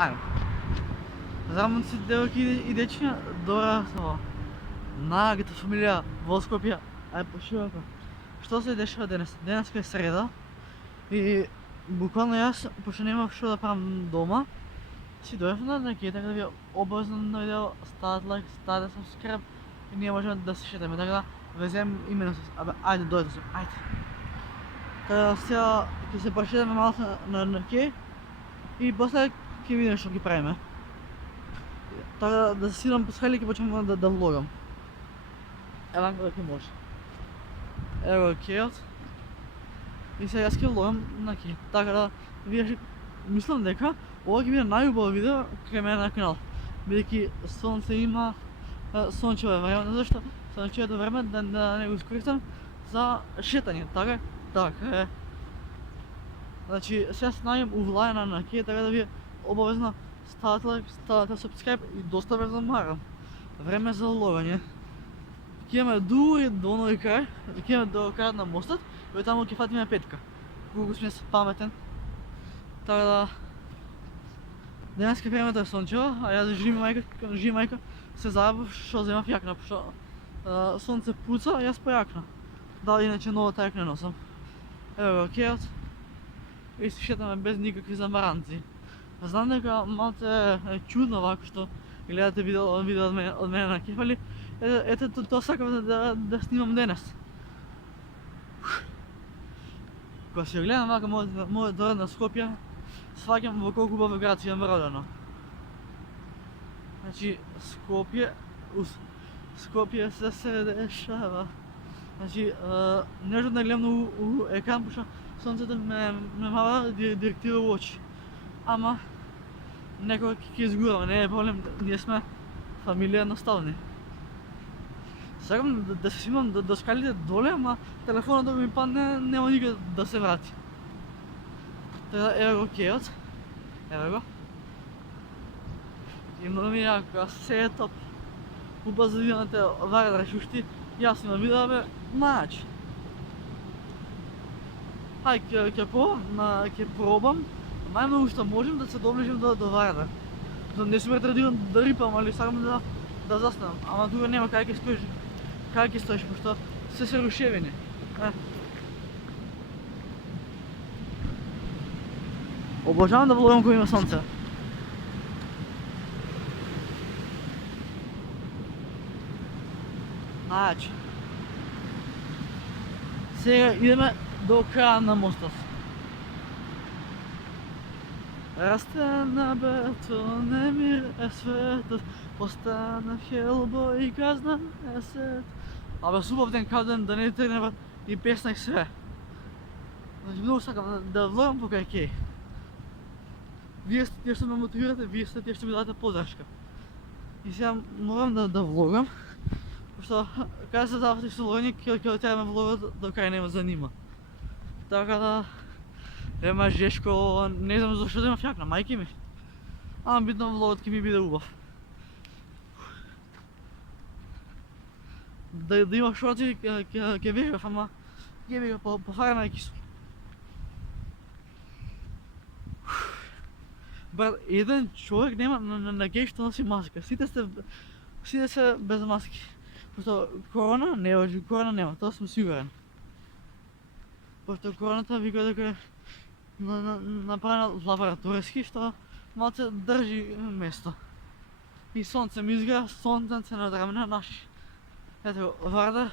Ajmo. Zraven si devojky idečne doraslo. Нагата фамилия во Скопје, ај пошироко. Што се дешава денес? Денеска е среда и буквално јас, пошто немав што да правам дома, си дојдов на Икеа, така да ви обавезно на видео стават лайк, стават да subscribe и ние можеме да се шетаме, така да везем имено с... Абе, ајде, дојдете се, ајде. Така да сега ќе се прошетаме малку на Икеа и после ќе видиме што ги правиме. Така да се сидам по скали и ќе почнем да влогам. Евако да ќе може. Ево Икејот. И сега јас ќе влогам на Икеа. Така да вие мислам дека ова ќе биде најубаво видео кај мене на канал. Бидејќи сонце има, сончево е време, зашто сончевото време да не го искористам за шетање, така е? Така е. Значи, сега се најдем увлаена на Икеа, така да вие обавезно ставате лайк, ставате subscribe и доста ве замарам. Време за ловење. Ќе имаме дури до оној крај, ќе имаме до крајот на мостот, и таму ќе фатиме петка. Колку сме паметен. Така да... Денеска времето е сончево, а јас жи мајка се заебав што земав јакна, пошто сонце пуца, јас по јакна. Да, иначе новата јакна носам. Ево го Икејот. И се шетаме без никакви замаранци. Знам дека малце е чудно вако што гледате видео од мене на кефали. Ето тоа сакам да снимам денес. Кога се гледам вака мојот двор на Скопје, сваќам во колку убав град си имам родено. Значи, Скопје се дешава. Значи, нежно да гледам у екран, пошто сонцето ме мава директира во очи. Ама, некога ќе изгураме, не е проблем, ние сме фамилија едноставни. Сакам да се снимам до скалите доле, ама телефонот да ми падне, нема никаде да се врати. Така, ево го Икејот. Ево го. И многу ми јако, се е топ. Убаво за видеоте варадра шушти, јас имам видео, бе, мач. Ај, ќе пробам, најмногу што можем да се доближим до варадра. Не сум ретардиран да рипам, али сакам да застанам, ама тука нема кај ќе стоиш, пошто се рушевини. Обожавам да влогам кога има сонце. Значи, сега идеме до краја на мостот. Расте на бетон, мир е светот, постана хелбо и казна е сет. Абе, субав ден кај ден да не тргнева и песнах све. Значи, многу сакам да влогам покрај Икеа. Вие сте тие што ме мотивирате, вие сте тие што ми дадете подршка. И сега морам да влогам, пошто кај се заврши со влогање, ќе отидеме влогот до крај нема занима. Така да... Ема жешко, не знам зашто земав јакна, мајки ми. Ама битно влогот ќе ми биде убав. Да има шорци ќе бегав, ама ќе бегав по фарна и кисо. Брат, еден човек нема на Икеа што носи маска. Сите се без маски. Пошто корона нема, тоа сум сигурен. Пошто короната вика дека е направена лабораторски, што малце држи место. И сонце ми изгра, сонце над рамене наши. Ето, варда.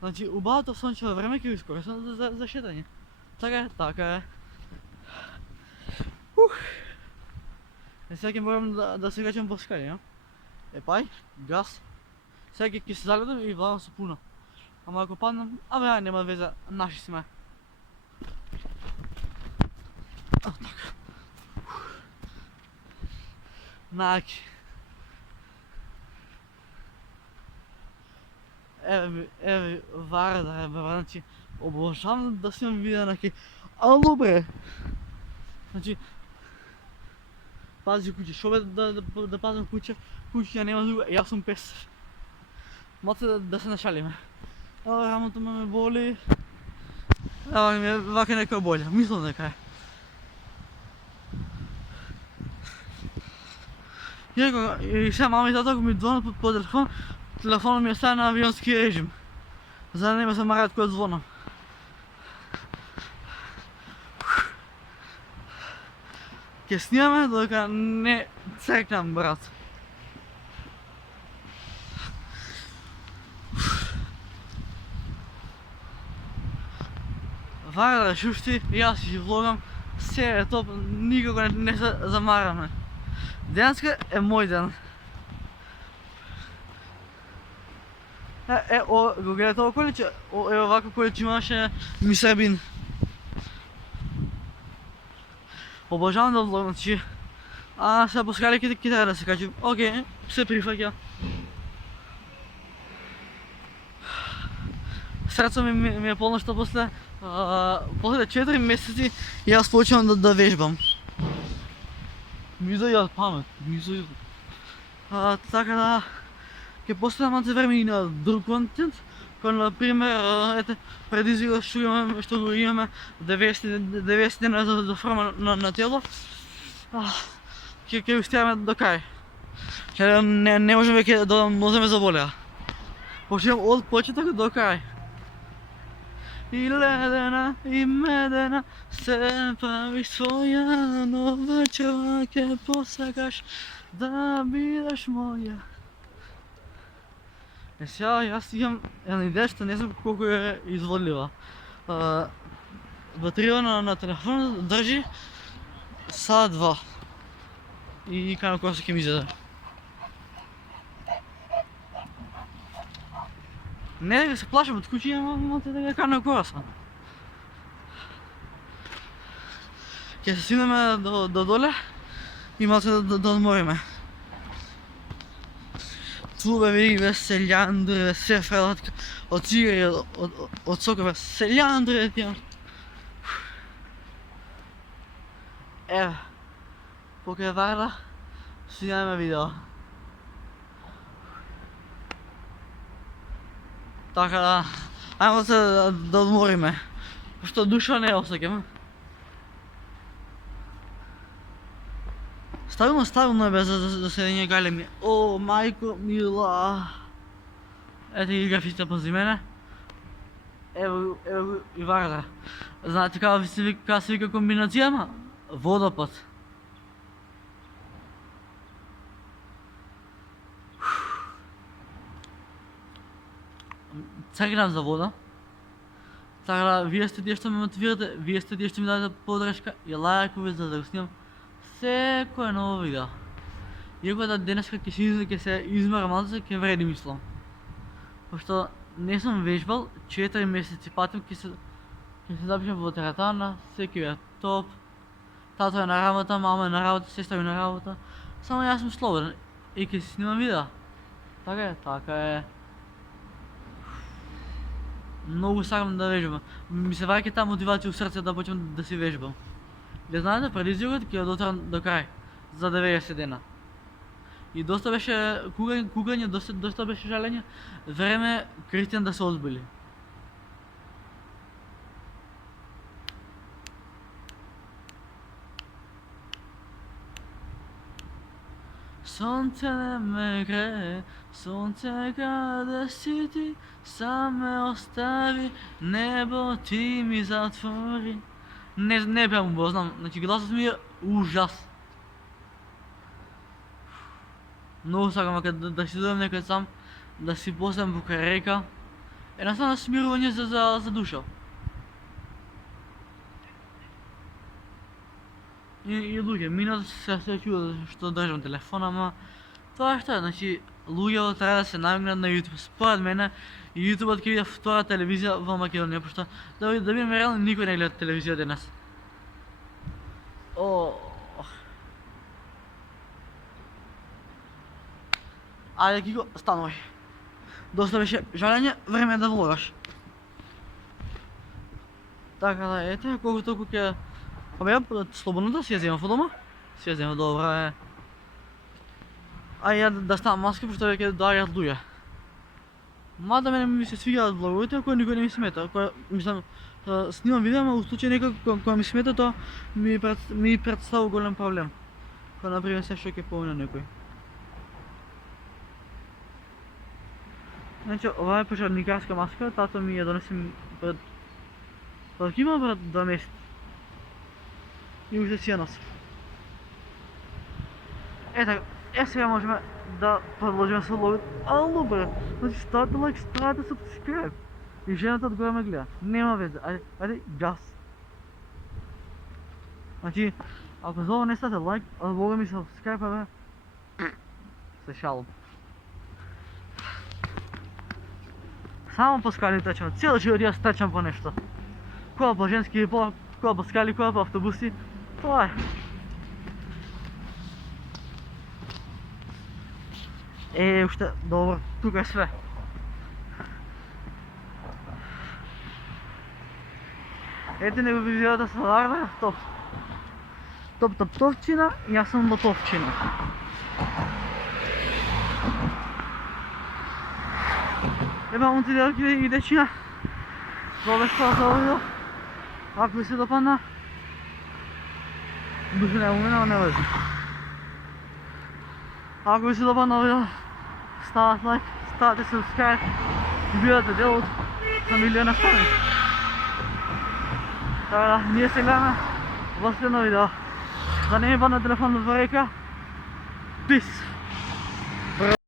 Значи, убавото сончево време ќе го искористам за шетање. Така е. И сега ќе морам да се качам по скали, ја? Епај, газ. Сега ќе се заледам и владам со пуна. Ама ако паднам, абе, нема веза, наши сме. Така. Наки. Еве, варда, значи, обожавам да снимам видео на Икеа. Ало добре. Значи, пази куќе, шо бе да пазам куќе ја нема друга, јас сум пес. Малце да се нашалиме. Рамото ме боли. Evo mi je, ovako neka bolja, mislim neka je. И сега мама и тата, ако ми звънат по телефон, телефонът ми остане на авионски режим. За да не ме замарят, когато звънам. Ке снимаме, докато не цекнам, брат. Варда шушти и аз си влогам. Все е топ, никога не се замараме. Денска е мой ден. Го гледате ovo koljeće? Evo ovako koljeće imaše Mr. Bean. Обожавам да влогам, значи сега пускали китара да се качим. Окей, се прифакя. Сърцето ми е пълно, защото после 4 месеци и аз почвам да вежбам. Ми издаят памет, така да... Ке после малце време и на друг контент, като например, преди ще го имаме 90 дена за форма на тело. Ке го стягаме до край. Не можем веќе да ноземе заболеа. Почнем от почеток до край. И ледена, и медена, се прави своја, но вечера ке посакаш да бидеш моја. Сега аз имам една идея, ще не знам колко е изводлива. Батерия на телефона държи сад 2. И крайно коса ке ми изяде. Не да се плашам от кучи, ама да ga крайно коса. Ке се синеме до доле и малце да одмориме. Туба, селяндри, все фрелатка, от цигари, от сокове, селяндри тя. Ево, покрай Варда, снимаме видео. Така да, аймо се да одмориме, защото душа не осекам. Ставилно е без да се не галя ми. О, майко мила. Ето ги графите пози мене. Ево и Варда. Знаете как се вика комбинация, ма? Водопад. Цегнам за вода. Така да, вие сте тия, що ме мотивирате, вие сте тия, що ми дадете поддръжка и лайкове, за да го снимам всеко едно видео. Иако да денеска ке се измера малце, ке вреди мислам. Пошто не съм вежбал, 4 месеци патим, ке се запишем во теретана, всеки е топ. Тато е на работа, мама е на работа, сестра е на работа. Само аз съм слободен и ке си снимам видео. Така е. Много сакам да вежбам. Ми се враќа таа мотивација у срце да почнам да си вежбам. Ја знаете, предизорот ќе ја дотран до крај, за 90 дена. И доста беше кугање, доста беше жалење, време Кристијан да се озбили. Сонце не ме грее, сонце каде си ти, сам ме остави, небо ти ми затвори. Не пеам го знам, значи гласът ми е ужас. Много сакам да си дойдем некъде сам, да си посем покрай река. Едноставно смирување за душа. И луѓе, минат се чудат што држам телефона, ама тоа е што е, значи луѓето треба да се навигнат на YouTube. Според мене, YouTube-от ќе биде втора телевизија во Македонија, пошто да бидеме реални, никој не гледа телевизија денес. Ајде ги го станувај. Доста беше жалење, време е да влогаш. Така да, ете, колку толку ќе... Слободно да си ја земам во дома? Си ја земам, добра е. Ја да ставам маска, пошто веќе доаѓаат луѓе. Мада мене ми се свиѓаат влоговите, ако никој не ми смета. Мислам, снимам видео, ама у случај некој кој ми смета, тоа ми представува голем проблем. Кога например се што ќе помина некој. Znači, ova je požarnikarska maska, tato mi je donesem pred ima pred 2 mjeseca. I už si je nosim. Eto, сега можем да продължим с ловит. Ало бе, значи ставате лайк, ставате subscribe. И жената отгоре ме гледа. Няма везе, айде газ. Значи, ако зло не ставате лайк, а лога ми subscribe, бе, се шалом. Само по скали течам, цял живот аз течам по нещо. Кола по женски, кола по скали, кола по автобуси. Това е. Още добро, тук е све. Ете не го вижда да се ларна в Топтовчина и аз съм Лотовчина. Момци, делки и дечина. Това беше това за видео. Ако ви се допадна, духи не умина, не лежи. Ако ви се допадна видео, ставате лайк, ставате subscribe и бидете дел от фамилия страни. Така да, ние се гледаме в следно видео. Да не ми падне телефон до река. Peace!